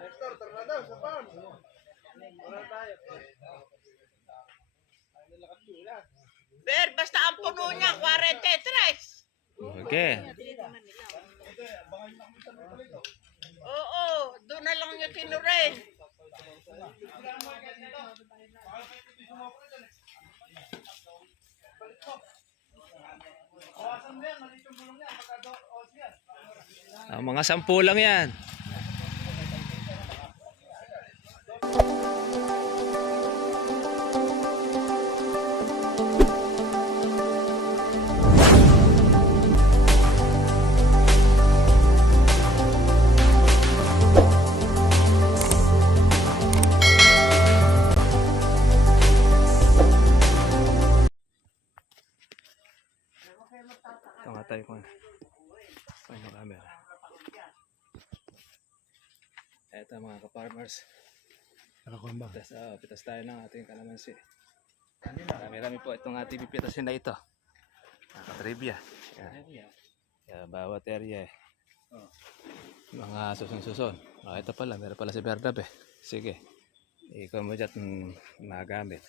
Nestor, tara daw sa farm. Wala tayo. Ber, basta ang puno niya, 43. Okay. Oo, doon na lang yung tinure. Mga 10 lang yan. Tayo ko na. Ano camera. Eto mga ka-farmers. Pitas tayo ng ating kalamansi. Marami po itong ating pipitasin na ito. Naka-trivia. Bawat area mga susun-susun. Ito pala, meron pala si Berdab eh. Sige. Ikaw mo dyan magamit.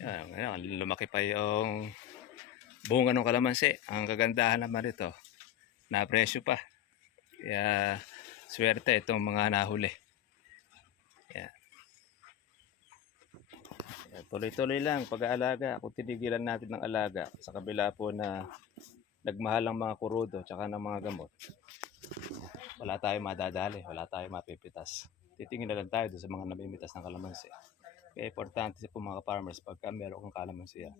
Ngayon, lumaki pa yung bunga ng kalamansi. Ang kagandahan naman ito, na-presyo pa. Kaya swerte itong mga nahuli. Yan. Tuloy-tuloy lang pag-aalaga. Kung tinigilan natin ng alaga, sa kabila po na nagmahal ang mga kurudo tsaka ng mga gamot, wala tayong madadali, wala tayong mapipitas. Titingin na lang tayo doon sa mga namimitas ng kalamansi. Kaya importante po mga farmers, pagka meron kang kalamansiya,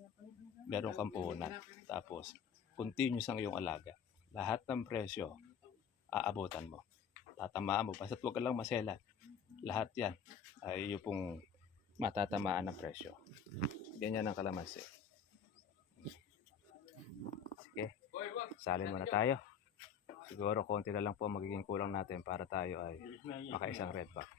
meron kang puhunan, tapos continuous ang iyong alaga. Lahat ng presyo, aabutan mo. Tatamaan mo, basta't huwag ka lang masela. Lahat yan ay yung pong matatamaan ng presyo. Ganyan ang kalamansi. Sige, salin muna tayo. Siguro konti na lang po magiging kulang natin para tayo ay makaisang red bag.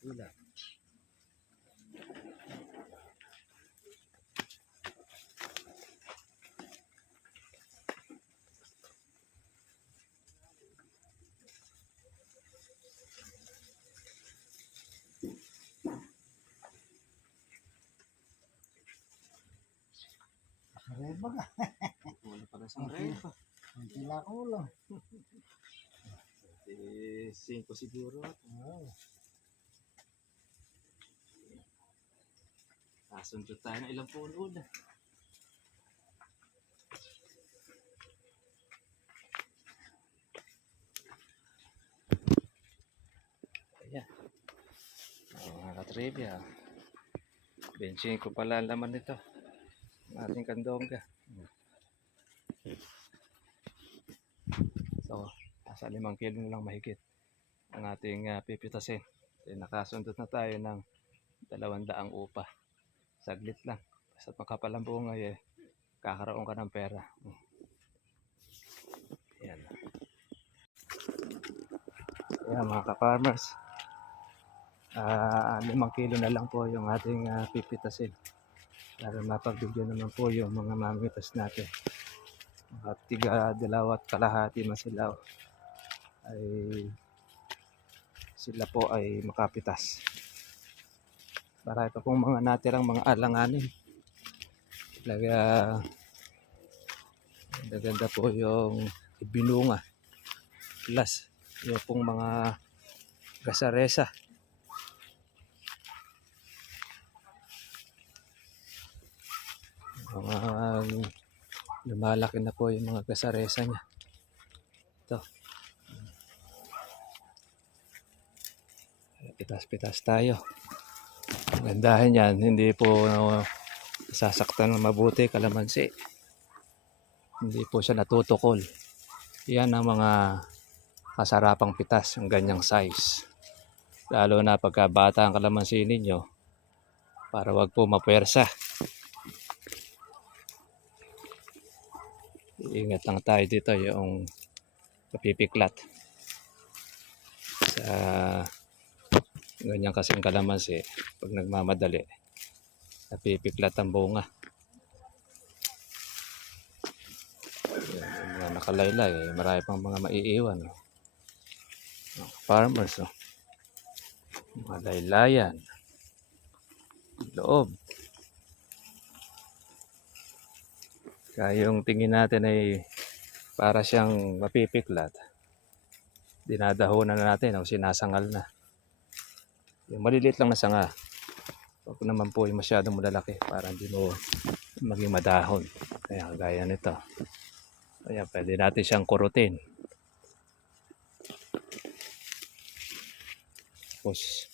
Ulam. Reba ka. Wala pala sa reba. Ang tila ko lang. 5 siguro. Sundot tayo ng ilang puno na. Ayan. Mga katribya. 25 pala laman nito. Ating kandongga. So, nasa 5 kilo na lang mahigit ang ating pipitasin. Nakasundot na tayo ng 200 upa. Saglit lang. Basta't makapalang bungay kakaroon ka ng pera. Ayan. Ayan mga ka-farmers. 5 kilo na lang po yung ating pipitasin. Para mapagbigyan naman po yung mga mamitas natin. Mga tiga 2.5 masilaw ay sila po ay makapitas. Para ito pong mga natirang mga alanganin. Talaga maganda po yung ibinunga. Plus yung pong mga gasaresa. Lumalaki na po yung mga gasaresa niya. Ito. Pitas-pitas tayo. Gandahan yan, hindi po sasaktan ng mabuti kalamansi. Hindi po siya natutukol. Yan ang mga Napakasarapang pitas yung ganyang size. Lalo na pagka bata ang kalamansi ninyo, para wag po mapuwersa. Ingat lang tayo dito yung mapipiklat. Sa ganyan kasing kalamansi, pag nagmamadali, napipiklat ang bunga. Yan, mga nakalaylay, marami pang mga maiiwan. Farmers, mga laylayan, loob. Kaya yung tingin natin ay para siyang mapipiklat, dinadahonan na natin o sinasangal na. Yung maliliit lang na sanga, huwag naman po yung masyadong malalaki para hindi mo maging madahon. Kaya gaya nito. Kaya pwede natin siyang kurutin. Tapos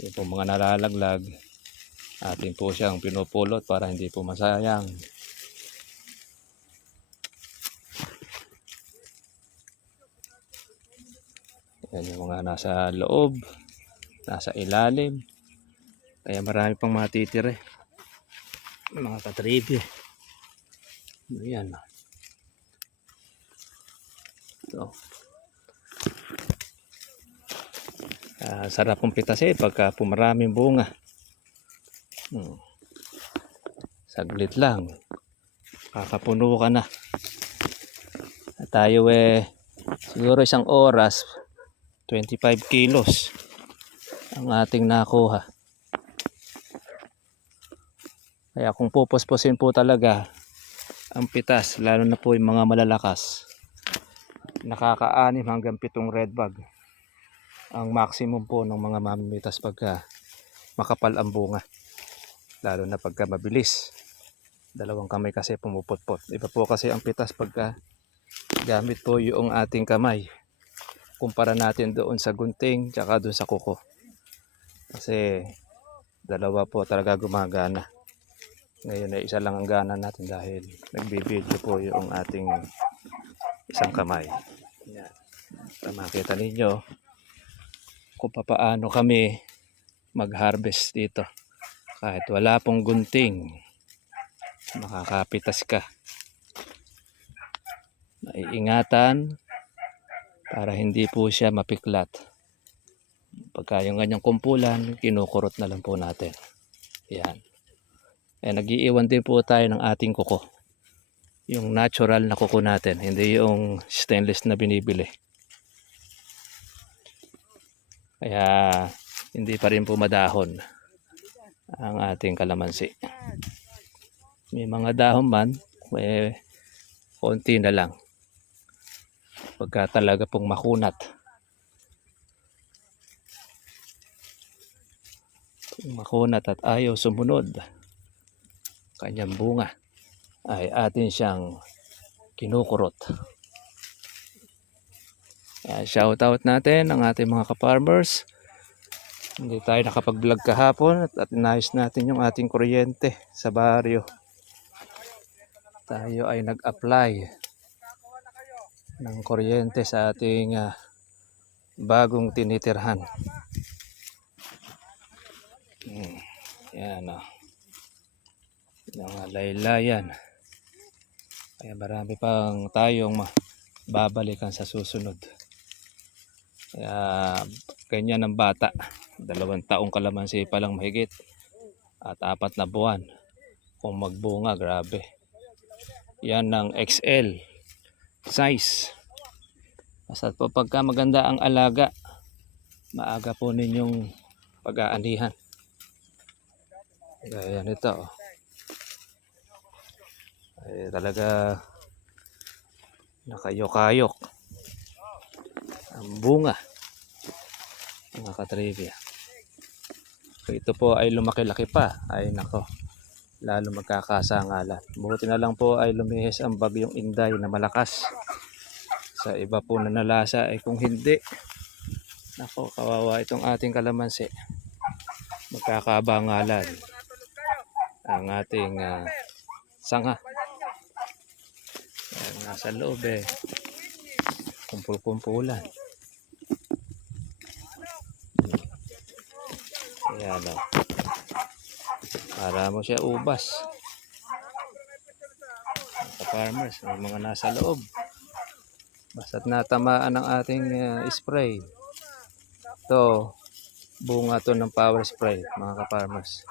yung po mga nalalaglag, atin po siyang pinupulot para hindi po masayang. Yan yung mga nasa loob, nasa ilalim. Kaya marami pang matitire. Mga katribe. Ayan. Ito. Sarap pong pitasin pagka pumaraming bunga. Saglit lang. Kakapuno ka na. At tayo siguro isang oras, 25 kilos ang ating nakuha. Kaya kung pupuspusin po talaga ang pitas, lalo na po yung mga malalakas, nakaka-6 hanggang 7 red bag ang maximum po ng mga mamimitas pagka makapal ang bunga, lalo na pagka mabilis. 2 kamay kasi pumuputpot. Iba po kasi ang pitas pagka gamit po yung ating kamay kumpara natin doon sa gunting tsaka doon sa kuko, kasi 2 po talaga gumagana. Ngayon ay isa lang ang gana natin dahil nagbibideo po yung ating isang kamay. Yan. Makita ninyo kung paano kami mag-harvest dito. Kahit wala pong gunting, makakapitas ka. Maiingatan para hindi po siya mapiklat. Pagka yung ganyang kumpulan, kinukurot na lang po natin. Yan. Nag-iiwan din po tayo ng ating kuko. Yung natural na kuko natin, hindi yung stainless na binibili. Kaya hindi pa rin po madahon ang ating kalamansi. May mga dahon man, konti na lang. Pagka talaga pong makunat. Makunat at ayaw sumunod kanyang bunga, ay atin siyang kinukurot. Shout out natin ang ating mga ka-farmers. Hindi tayo nakapag-vlog kahapon at inayos natin yung ating kuryente sa baryo. Tayo ay nag-apply ng kuryente sa ating bagong tinitirhan. Yan o. Mga laylayan. Kaya marami pang tayong babalikan sa susunod. Kaya ganyan ang bata. 2 taong kalamansi pa lang mahigit. At 4 na buwan. Kung magbunga, grabe. Yan ang XL size. Basta po pagka maganda ang alaga, maaga po ninyong pag-aanihan. Gaya nito. Ay talaga nakayok-ayok ang bunga, mga katrivia. Ito po ay lumaki-laki pa, ay nako, lalo magkakasangalan. Buti na lang po ay lumihis ang bagyong Inday na malakas. Sa iba po na nalasa ay kung hindi, nako, kawawa itong ating kalamansi. Magkakabangalan ang ating sanga. Nasa loob kumpul-kumpulan. Yan o. Para mo siya ubas. Sa farmers, ang mga nasa loob. Basta't natamaan ng ating spray. Ito, bunga to ng power spray, mga ka-farmers.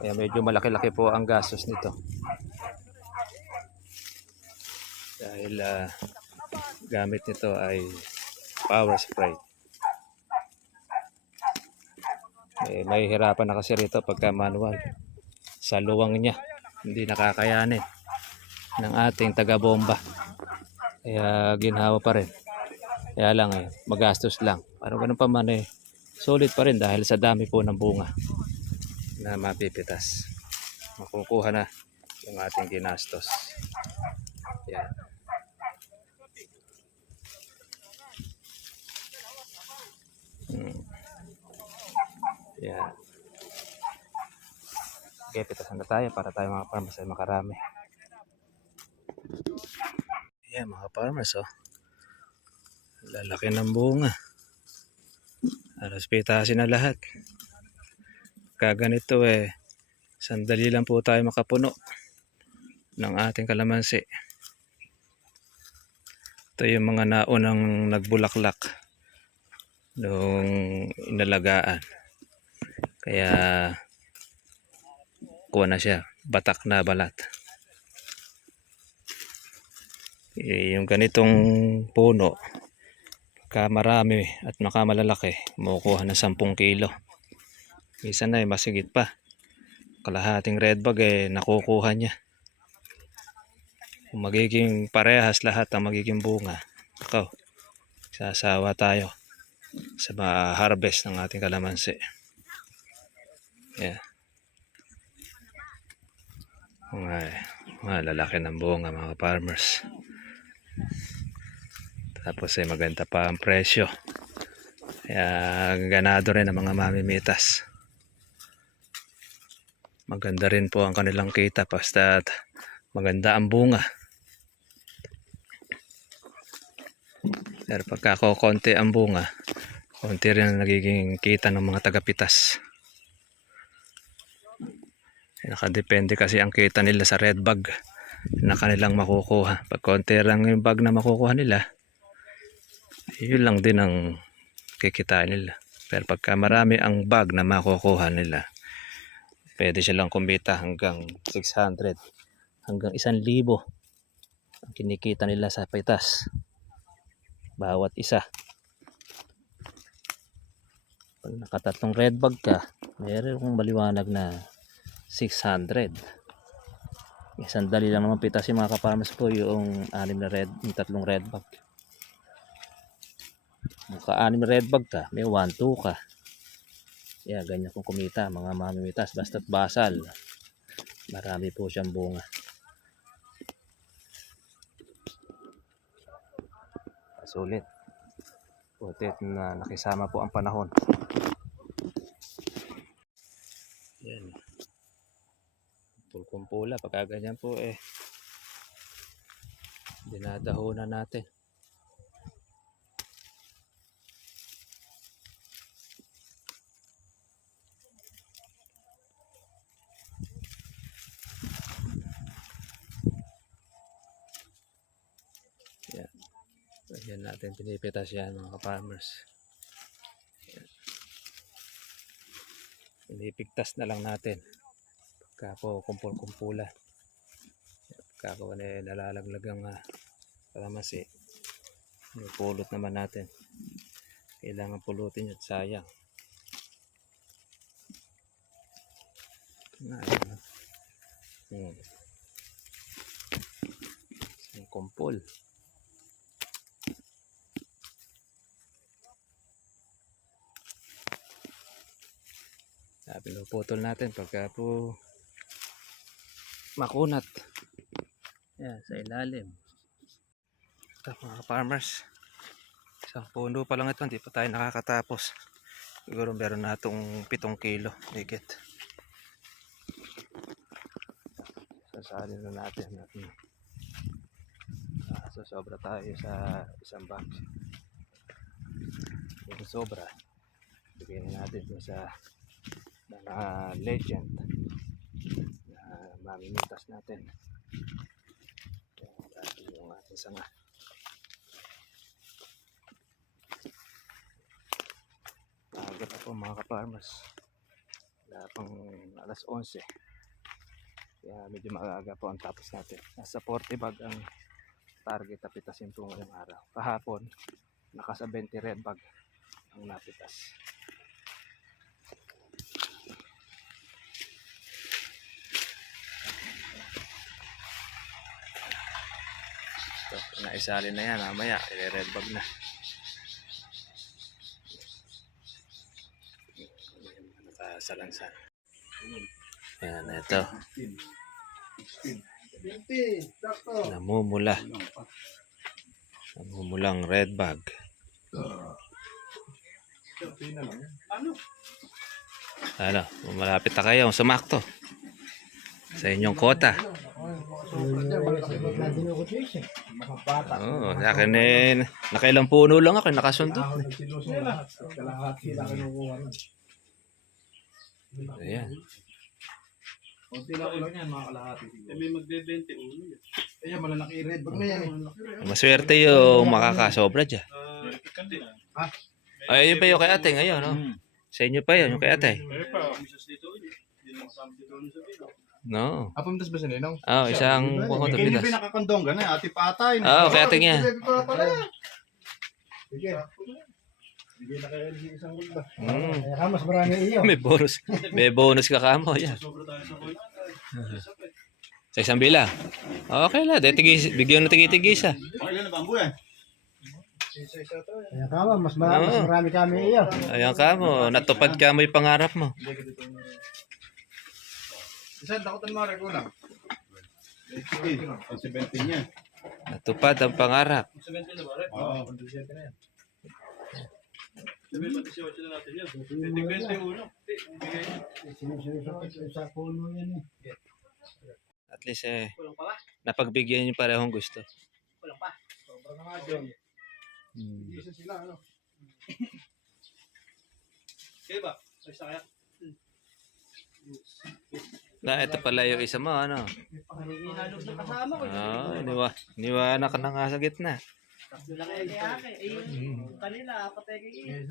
Kaya medyo malaki-laki po ang gastos nito. Dahil gamit nito ay power spray. May hirapan na kasi rito pagka manual. Sa luwang niya, hindi nakakayanin ng ating taga-bomba. Kaya ginhawa pa rin. Kaya lang magastos lang. Pero ganun pa man solid pa rin dahil sa dami po ng bunga na mapipitas. Makukuha na yung ating ginastos. Yan. Yan. Okay, pitasan na tayo para tayo mga farmers ay makarami. Yan mga farmers lalaki ng bunga. Alas pitasin na lahat. Kaganito sandali lang po tayo makapuno ng ating kalamansi. Ito yung mga naunang nagbulaklak nung inalagaan. Kaya kuha na siya, batak na balat. Yung ganitong puno, marami at makamalalaki, makukuha ng 10 kilo. Minsan na masigit pa. Kalahating red bag nakukuha niya. Kung magiging parehas lahat ang magiging bunga, sasawa tayo sa harvest ng ating kalamansi. Yeah. Lalaki ng bunga mga farmers. Tapos maganda pa ang presyo. Kaya ganado rin ang mga mamimitas. Maganda rin po ang kanilang kita basta maganda ang bunga. Pero pagka konti ang bunga, konti rin ang nagiging kita ng mga tagapitas. Nakadepende kasi ang kita nila sa red bag na kanilang makukuha. Pag konti lang yung bag na makukuha nila, yun lang din ang kikitain nila. Pero pagka marami ang bag na makukuha nila, pwede silang kumita hanggang 600 hanggang 1,000 ang kinikita nila sa pitas bawat isa. Pag nakatatlong red bag ka, mayroon kong maliwanag na 600. Sandali lang naman pitas yung mga kaparmas po yung 3 red bag. Maka 6 red bag ka, may 1-2 ka. Yeah, ganyan kung kumita mga mamimitas basta't basal. Marami po siyang bunga. Sulit. Putit na nakisama po ang panahon. Yan. Pulkumpula, pagka ganyan po dinadahunan natin. Yan. Ganyan natin pinipitas yan mga ka-farmers. Pinipigtas na lang natin pagka po kumpul-kumpula. Pagka po nalalaglag ang kalamansi, pulot naman natin. Kailangan pulutin yun, sayang. Kumpul. Pinuputol natin pagka po makunat. Yan, sa ilalim. Ito mga farmers, isang puno pa lang ito, hindi pa tayo nakakatapos. Siguro meron na itong 7 kilo higit. Sasalin na natin. So sobra tayo sa isang bag. Kung sobra, bigyan natin ito sa na legend na mamimitas natin. Yan, yung ating sanga. Aga pa po mga ka-farmers. Wala pang alas 11. Kaya medyo maaga po ang tapos natin. Nasa 40 bag ang target na pitasin po ngayong araw. Kahapon, naka 20 red bag ang napitas. So, naisali na yan, mamaya, red bag na. Nakasalansan. Yan, ito. 20, sakto. Namumula. Namumulang red bag. Ano, malapit na kayo, sumakto. Sa inyong kota. Oo, sa akin eh, nakailang puno lang ako, nakasundo. Ayan. Konti lang ulang yan, mga kalahati. May magbe-21 yan. Ayan, malalaki red bag na yan. Maswerte yung makakasobra dyan. Ay, yun pa yung kay ate ngayon, no? Sa inyo pa yun, yung kay ate. No. Apamitas ba si Ninong? Oo, isang buong Kaya tumidas. yung pinakakandong ka na, ati patay. Oo, kay ate niya. Sige. Bigay na kayo isang gulda. Mm. Mas marami iyo. May bonus. May bonus ka kamo. Yan. Sa isang bila. Okay lang. Bigyan na tigi-tigisa. Okay lang na bambu yan. Ayan kamo, mas marami kami iyo. Ayan ka mo. Natupad ka mo yung pangarap mo. Isa, dakutan mo rin kulang. 17 niya. Natupad ang pangarap. Oo, 17 na yan. Sa puno yan eh. At least napagbigyan niyo parehong gusto. Sobra na nga dyan. Isa sila, ano? Kaya ba? Ay, sakaya. Na, ito pala yung isa mo, ano? Ihalog na kasama ko. Niwana ka na nga sa gitna. Kanila, patay kayo.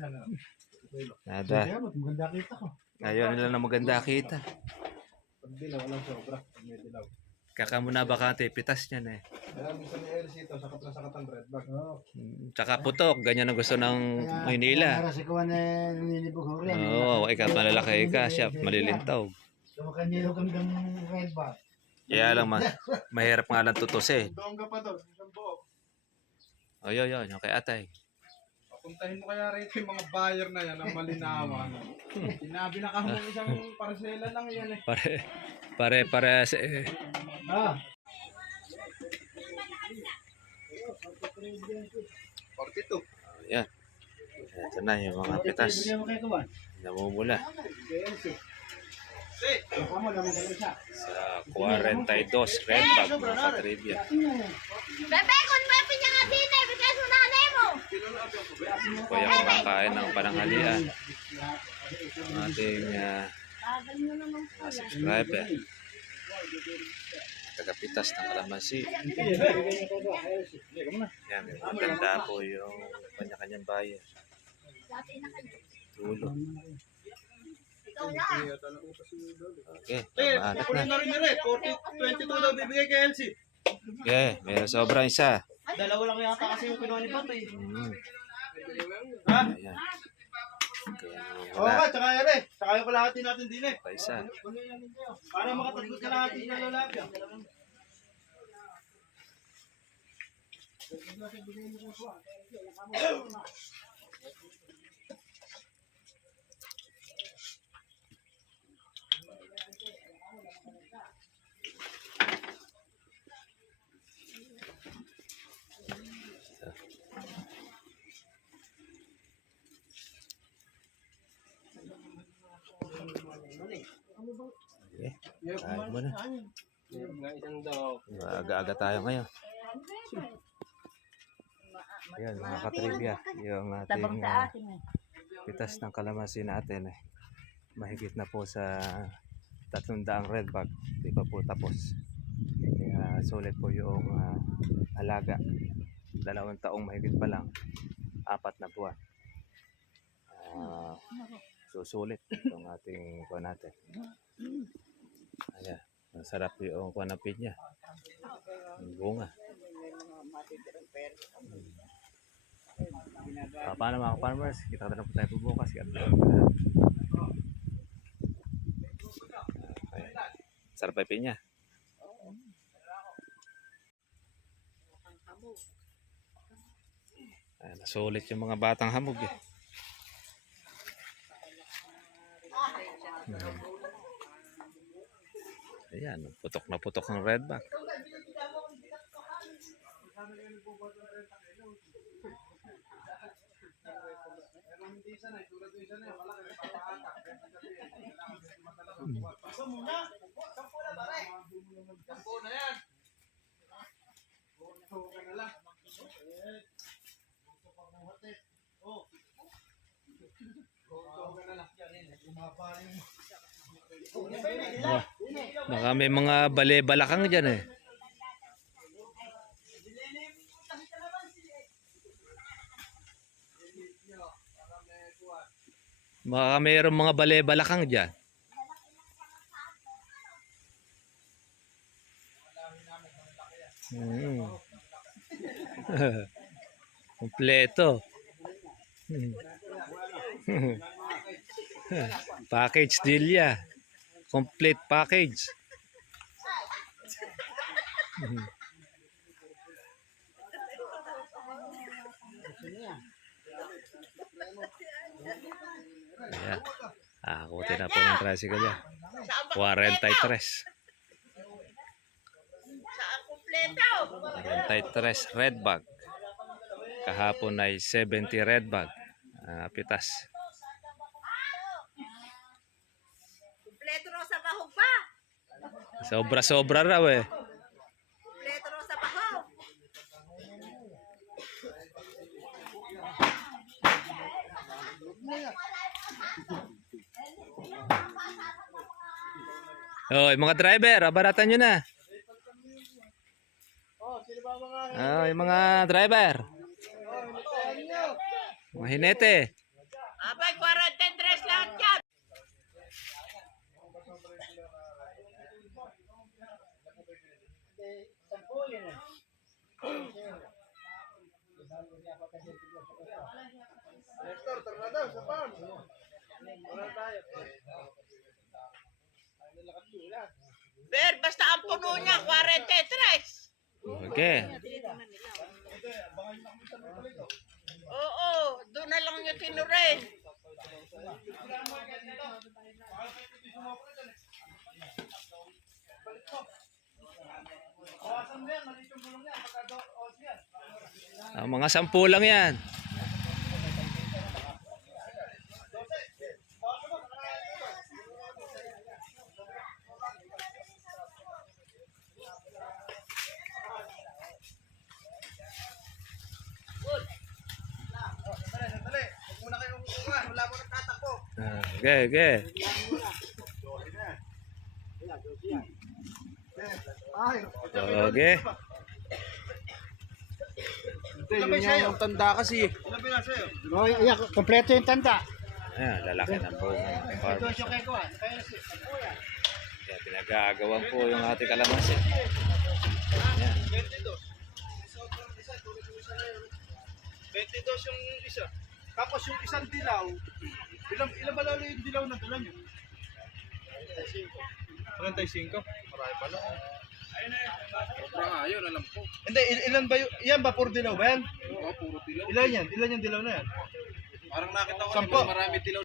Nada. Maganda kita ko. Ayaw nila na maganda kita. Pag dilaw, walang sobra. Pag may dilaw. Kakamuna bakante, pitas niyan eh. Kaya minsan ni LC ito, sakat na sakat ang red bag. Tsaka putok, ganyan ang gusto ng Maynila. Para sa kawan na ninibog ko rin. Oo, ikaw malalaki ka siya, malilintaw. So, kanilo gandang red bar. Kaya lang, mahirap nga lang tutusin. Doon ka pa doon, isang buo. Oyo, yung kay atay. Papuntahin mo kaya rito yung mga buyer na yan, ang malinawa. Sinabi na kami isang parcela lang yan eh. Pare, Ah. 42. Yan. Ito na yung mga pitas. Bigyan mo kayo kawan. Namumula. Kamu naman kayo isa. Sa 42 red bag mga katribya. Bebe, kung may pinyang din eh, bigay mo na mo. Ito yung kumakain ng pananghalian. Ang ating mga subscriber. Tagapitas ng kalamansi. Yan, maganda po yung kanya-kanyang bayan. Tulog. Okay, maalat na. Na rin na rin, 22 daw bibigay kay LC. Okay, may sobra isa. Dalawa lang yata kasi yung kinuha ni Pato eh. Ha? Ayan. Okay, Oo wala. ka, tsaka yan eh. Tsaka yung kalahati natin din eh. Pa isa. Para makatatlot kalahati na lalapya. Okay, kain mo na. Aga-aga tayo ngayon. Ayan, mga katribya. Yung ating pitas ng kalamansi natin eh. mahigit na po sa 300 redbag. Di pa po tapos. Kaya sulit po yung alaga. 2 taong mahigit pa lang. 4 na buwan. Susulit itong ating kuha natin. Ayan. Masarap yung kuha ng pinya. Ang bunga. Paano mga farmers? Kita na po tayo po bukas. Sarap pa yung pinya. Ayan, nasulit yung mga batang hamog eh. Ayan, putok na putok ng redback. Baka may mga bale-balakang dyan eh. Baka mayroong mga bale-balakang dyan. Kompleto. Package deal ya. Complete package. Ayan. Akutin na po ng tricycle yan. 43. Saan kumpleto? 43 redbag. Kahapon ay 70 redbag. Pitas. Kumpleto raw sa bahog pa. Sobra-sobra raw eh. Kumpleto raw sa bahog. Oh, mga driver, abaratan nyo na. Oh, yung mga driver. Mga hinete. Abay, 43 lahat yan. Nestor, tara daw sa farm. Wala tayo. Ber, basta ang puno niya, 43. Okay. Oo, doon na lang yung tinurin. Mga 10 lang yan. Okay, okay. Okay. Yun yung tanda kasi. Oh, yeah, kompleto yung tanda. Ayan, lalaki na po. Farmers. Kaya pinag-aagawan po yung ating kalamansi. Ayan. 22 yung isa. Tapos yung isang dilaw, ilan ba lalo yung dilaw na dala nyo? 35. Marami pala. Sobra nga yun, alam ko. Hindi, ilan ba yun? Yan ba, puro dilaw ba yan? Oo, puro dilaw. Ilan yan? Ilan yung dilaw na yan? Parang nakita ko marami dilaw.